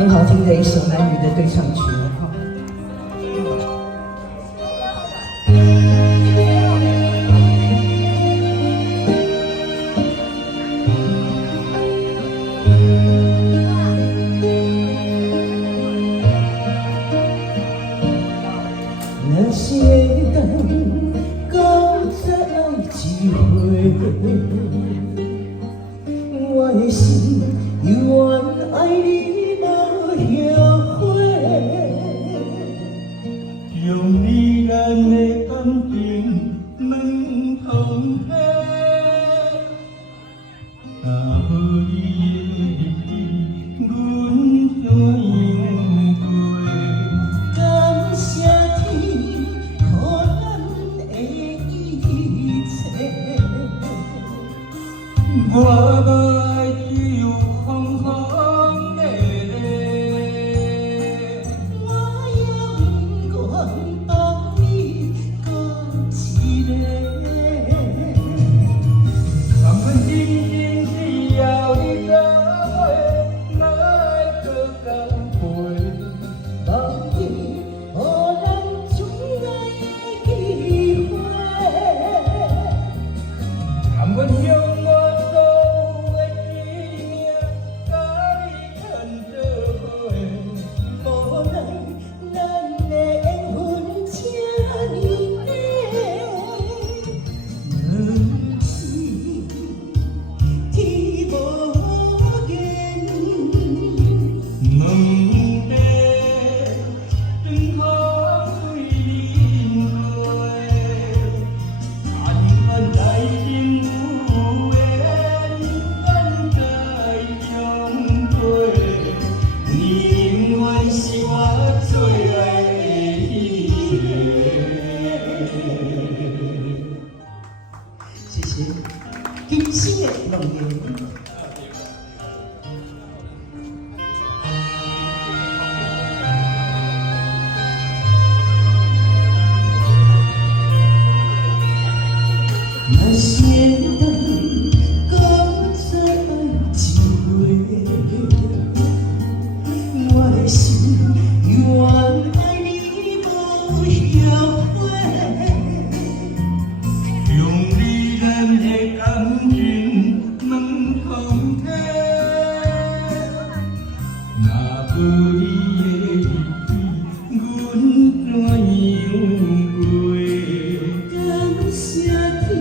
很好听的一首男女的对唱曲哈。那些人讲再爱一回，我的心永远爱你无后悔。用你咱的感情问通体，若无你的日子，阮怎样过？感谢天，予咱的一切。我无爱只有风风雨雨，我也不愿放你搁一个。甘愿真心只要你走的，莫爱搁交陪。放弃，予咱重来的机会。甘愿将我所有的生命，甲你牵做伙。无奈咱的缘分这呢短，天无言。问题天空对面过，但愿来生有缘，咱再相会。你永远是我最爱的迄个。谢谢，今生的诺言。那些人讲再爱一回，我的心永远爱你无后悔。用你咱的感情问通体，若无你的日子，阮怎样过？感谢天，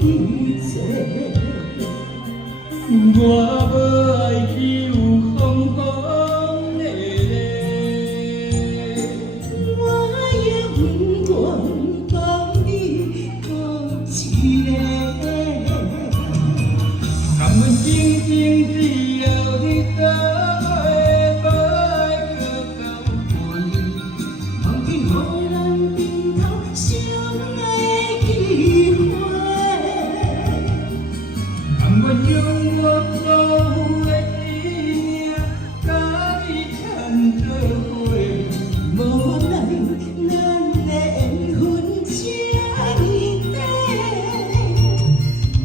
予咱的一切。我无爱只有风风雨雨，我也永远放你搁一个。甘愿真心只要你走的，莫爱搁交陪。放弃，予咱回头相爱的机会。甘愿将我所有的生命，甲你牵做伙。无奈咱的缘分这呢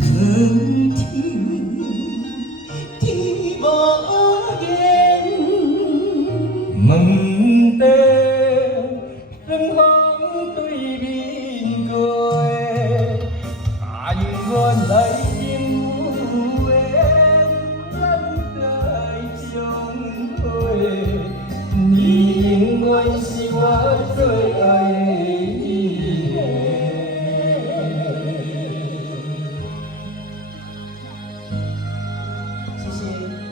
短，天无言。问题春风对面过，但愿来生有缘，咱再相会。你永远是我最爱的谢谢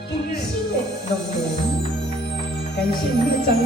今生的诺言，感谢你的掌声。